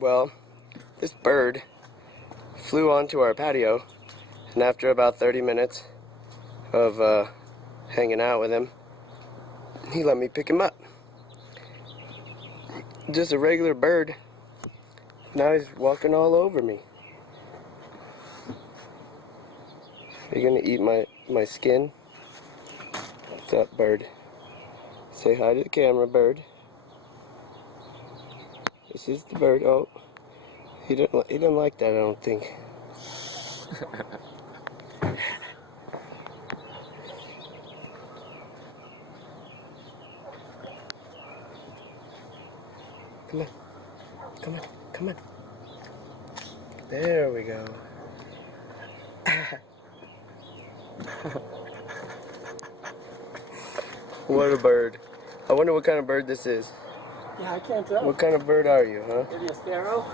Well, this bird flew onto our patio, and after about 30 minutes of hanging out with him, he let me pick him up. Just a regular bird. Now he's walking all over me. Are you gonna eat my skin? What's up, bird? Say hi to the camera, bird. This is the bird. Oh, he didn't like that, I don't think. Come on, come on, come on. There we go. What a bird. I wonder what kind of bird this is. Yeah, I can't tell. What kind of bird are you, huh? Maybe a sparrow?